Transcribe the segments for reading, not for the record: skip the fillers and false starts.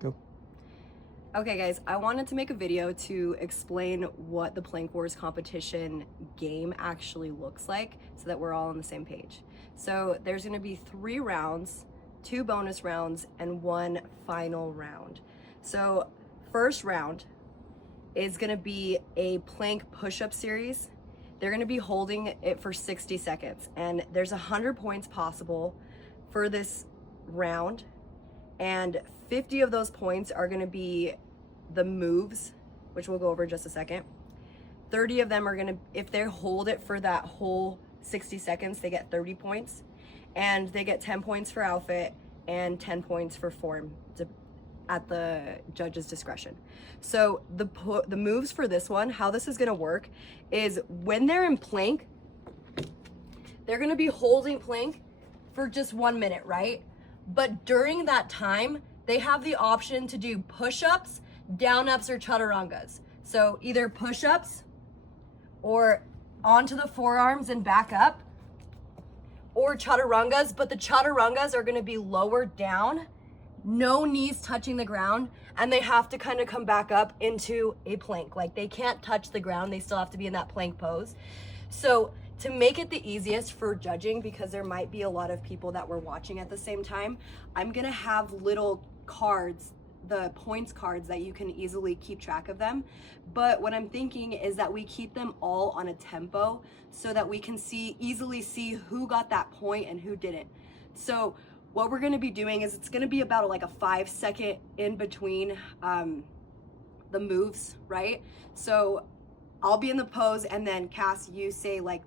Go. Okay guys, I wanted to make a video to explain what the Plank Wars competition game actually looks like so that we're all on the same page. So there's gonna be 3 rounds, 2 bonus rounds, and 1 final round. So first round is gonna be a plank push-up series. They're gonna be holding it for 60 seconds and there's 100 points possible for this round. And 50 of those points are gonna be the moves, which we'll go over in just a second. 30 of them are gonna, if they hold it for that whole 60 seconds, they get 30 points. And they get 10 points for outfit and 10 points for form at the judge's discretion. So the moves for this one, how this is gonna work is when they're in plank, they're gonna be holding plank for just 1 minute, right? But during that time, they have the option to do push-ups, down-ups, or chaturangas. So either push-ups or onto the forearms and back up, or chaturangas, but the chaturangas are gonna be lower down, no knees touching the ground, and they have to kind of come back up into a plank. Like they can't touch the ground, they still have to be in that plank pose. So to make it the easiest for judging, because there might be a lot of people that were watching at the same time, I'm gonna have little cards, the points cards, that you can easily keep track of them. But what I'm thinking is that we keep them all on a tempo so that we can easily see who got that point and who didn't. So what we're gonna be doing is it's gonna be about like a 5-second in between the moves, right? So I'll be in the pose and then Cass, you say like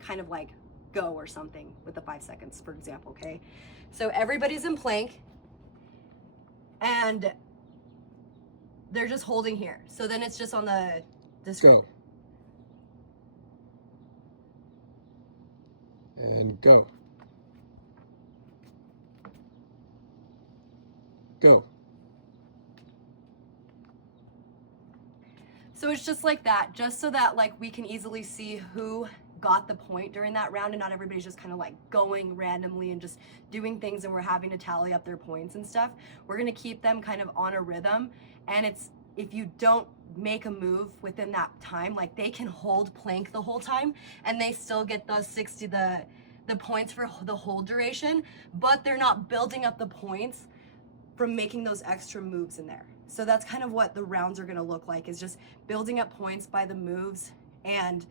kind of like go or something with the 5 seconds, for example, okay? So everybody's in plank and they're just holding here. So then it's just on the screen. Go. And go. Go. So it's just like that, just so that like we can easily see who got the point during that round and not everybody's just kind of like going randomly and just doing things and we're having to tally up their points and stuff. We're gonna keep them kind of on a rhythm, and it's, if you don't make a move within that time, like they can hold plank the whole time and they still get those 60, the points for the whole duration, but they're not building up the points from making those extra moves in there. So that's kind of what the rounds are gonna look like, is just building up points by the moves and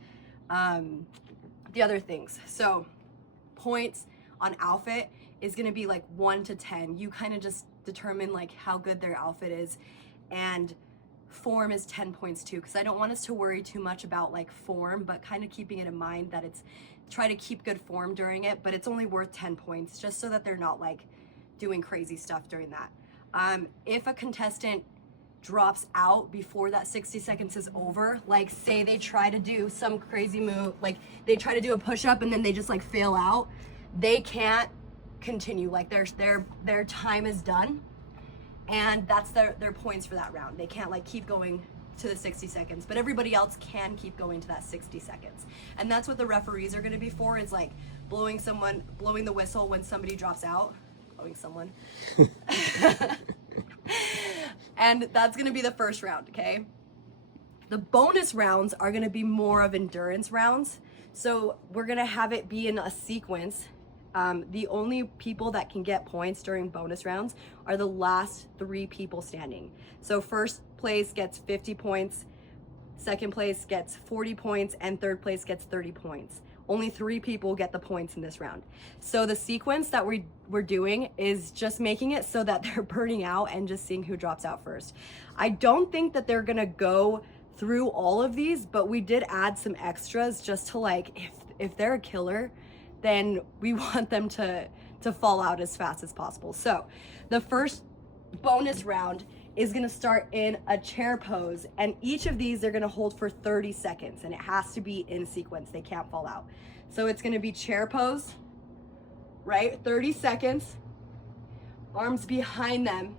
the other things. So points on outfit is gonna be like 1 to 10. You kind of just determine like how good their outfit is, and form is 10 points too, because I don't want us to worry too much about like form, but kind of keeping it in mind that it's, try to keep good form during it, but it's only worth 10 points just so that they're not like doing crazy stuff during that. If a contestant drops out before that 60 seconds is over, like say they try to do some crazy move, like they try to do a push-up and then they just like fail out, they can't continue, like their time is done, and that's their points for that round. They can't like keep going to the 60 seconds, but everybody else can keep going to that 60 seconds. And that's what the referees are gonna be for, is like blowing the whistle when somebody drops out. Someone. And that's gonna be the first round, okay? The bonus rounds are gonna be more of endurance rounds. So we're gonna have it be in a sequence. The only people that can get points during bonus rounds are the last 3 people standing. So first place gets 50 points, second place gets 40 points, and third place gets 30 points. Only 3 people get the points in this round. So the sequence that we're doing is just making it so that they're burning out and just seeing who drops out first. I don't think that they're gonna go through all of these, but we did add some extras just to like, if they're a killer, then we want them to fall out as fast as possible. So the first bonus round is gonna start in a chair pose, and each of these they're gonna hold for 30 seconds, and it has to be in sequence, they can't fall out. So it's gonna be chair pose, right? 30 seconds, arms behind them,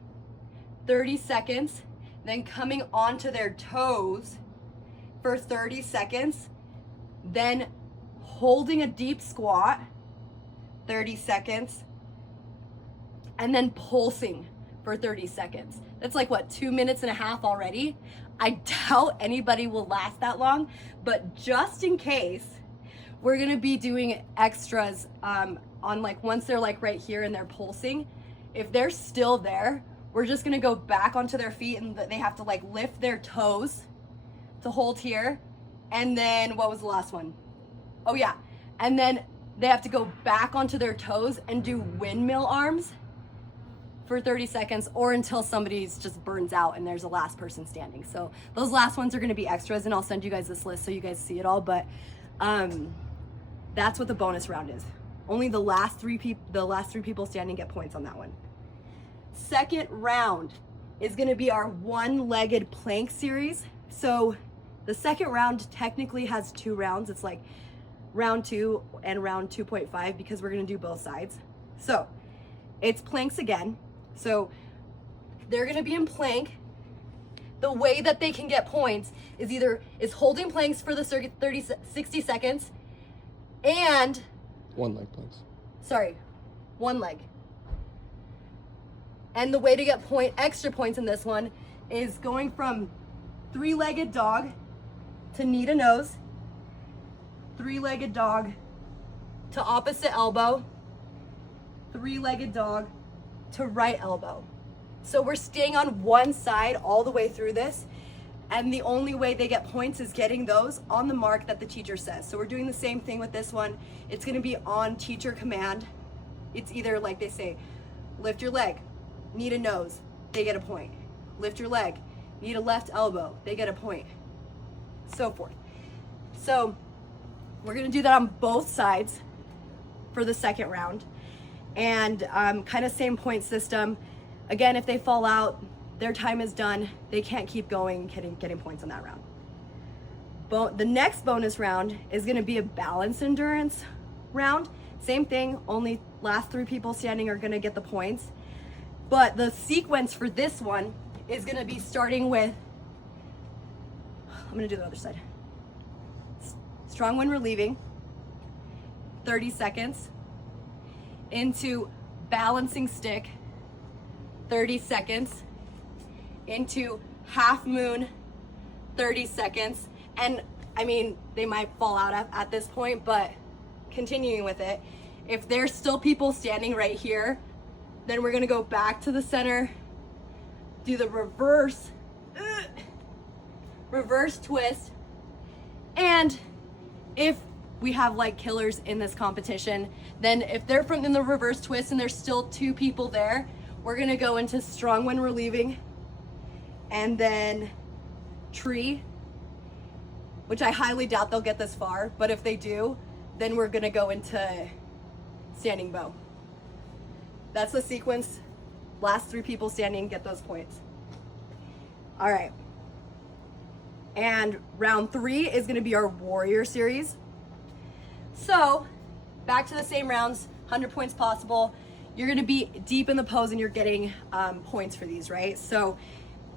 30 seconds, then coming onto their toes for 30 seconds, then holding a deep squat, 30 seconds, and then pulsing for 30 seconds. That's like what, 2.5 minutes already? I doubt anybody will last that long, but just in case, we're gonna be doing extras on like once they're like right here and they're pulsing. If they're still there, we're just gonna go back onto their feet and they have to like lift their toes to hold here. And then what was the last one? Oh yeah, and then they have to go back onto their toes and do windmill arms for 30 seconds or until somebody's just burns out and there's a last person standing. So those last ones are gonna be extras, and I'll send you guys this list so you guys see it all, but that's what the bonus round is. Only the last three people standing get points on that one. Second round is gonna be our one-legged plank series. So the second round technically has 2 rounds. It's like round 2 and round 2.5 because we're gonna do both sides. So it's planks again. So they're gonna be in plank. The way that they can get points is holding planks for the 60 seconds and one leg planks. Sorry, one leg. And the way to get extra points in this one is going from 3-legged dog to knee to nose, 3-legged dog to opposite elbow, 3-legged dog to right elbow. So we're staying on one side all the way through this, and the only way they get points is getting those on the mark that the teacher says. So we're doing the same thing with this one. It's gonna be on teacher command. It's either like they say, lift your leg, knee to nose, they get a point. Lift your leg, knee to left elbow, they get a point. So forth. So we're gonna do that on both sides for the second round. And kind of same point system. Again, if they fall out, their time is done. They can't keep going, getting points on that round. The next bonus round is gonna be a balance endurance round. Same thing, only last 3 people standing are gonna get the points. But the sequence for this one is gonna be starting with, I'm gonna do the other side. Strong when relieving, 30 seconds. Into balancing stick, 30 seconds. Into half moon, 30 seconds. And I mean, they might fall out at this point, but continuing with it, if there's still people standing right here, then we're gonna go back to the center, do the reverse twist. And if we have like killers in this competition, then if they're in the reverse twist and there's still 2 people there, we're gonna go into strong when relieving, and then tree, which I highly doubt they'll get this far, but if they do, then we're gonna go into standing bow. That's the sequence. Last 3 people standing get those points. All right. And round 3 is gonna be our warrior series. So back to the same rounds, 100 points possible. You're gonna be deep in the pose and you're getting points for these, right? So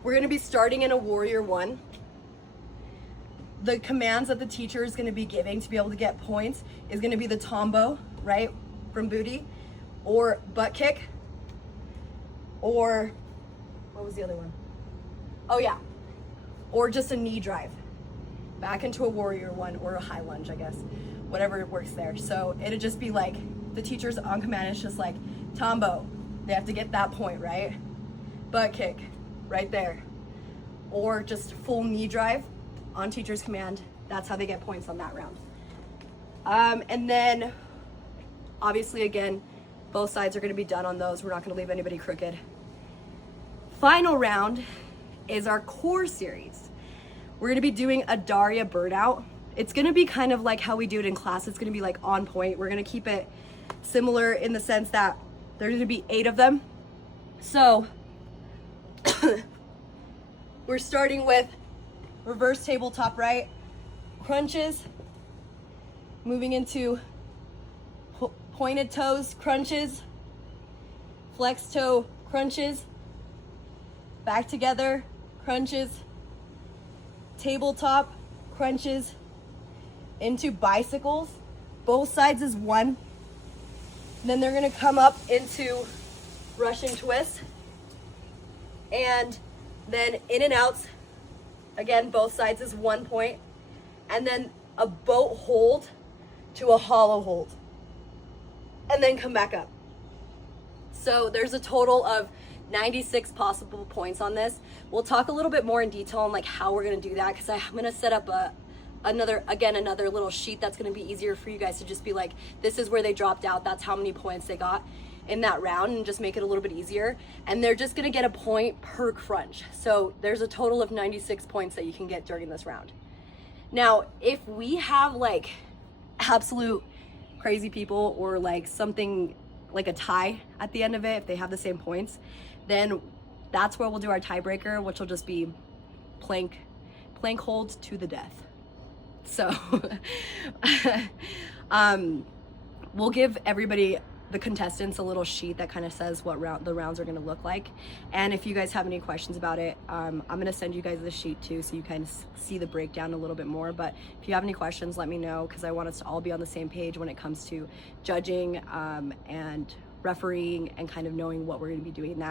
we're gonna be starting in a warrior 1. The commands that the teacher is gonna be giving to be able to get points is gonna be the tombo, right? From booty, or butt kick, or what was the other one? Oh yeah, or just a knee drive back into a warrior 1 or a high lunge, I guess, whatever works there. So it'd just be like the teacher's on command. It's just like tombo, they have to get that point, right? Butt kick right there, or just full knee drive on teacher's command. That's how they get points on that round. And then obviously again, both sides are going to be done on those. We're not going to leave anybody crooked. Final round is our core series. We're going to be doing a Daria burnout. It's going to be kind of like how we do it in class. It's going to be like on point. We're going to keep it similar in the sense that there's going to be 8 of them. So we're starting with reverse tabletop right, crunches, moving into pointed toes crunches, flex toe crunches, back together crunches, tabletop crunches, into bicycles. Both sides is 1. Then they're gonna come up into Russian twist. And then in and outs, again, both sides is 1 point. And then a boat hold to a hollow hold. And then come back up. So there's a total of 96 possible points on this. We'll talk a little bit more in detail on like how we're gonna do that, because I'm gonna set up another little sheet that's gonna be easier for you guys to just be like, this is where they dropped out, that's how many points they got in that round, and just make it a little bit easier. And they're just gonna get a point per crunch. So there's a total of 96 points that you can get during this round. Now, if we have like absolute crazy people or like something like a tie at the end of it, if they have the same points, then that's where we'll do our tiebreaker, which will just be plank holds to the death. So we'll give everybody, the contestants, a little sheet that kind of says what the rounds are going to look like. And if you guys have any questions about it, I'm going to send you guys the sheet too, so you kind of see the breakdown a little bit more. But if you have any questions, let me know, because I want us to all be on the same page when it comes to judging and refereeing and kind of knowing what we're going to be doing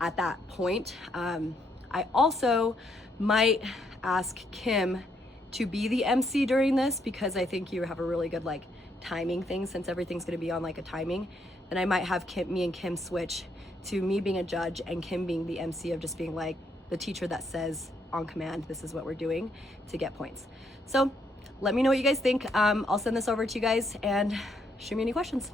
at that point. I also might ask Kim to be the MC during this, because I think you have a really good like timing thing, since everything's going to be on like a timing. Then I might have me and Kim switch to me being a judge and Kim being the MC, of just being like the teacher that says on command, this is what we're doing to get points. So let me know what you guys think. I'll send this over to you guys and shoot me any questions.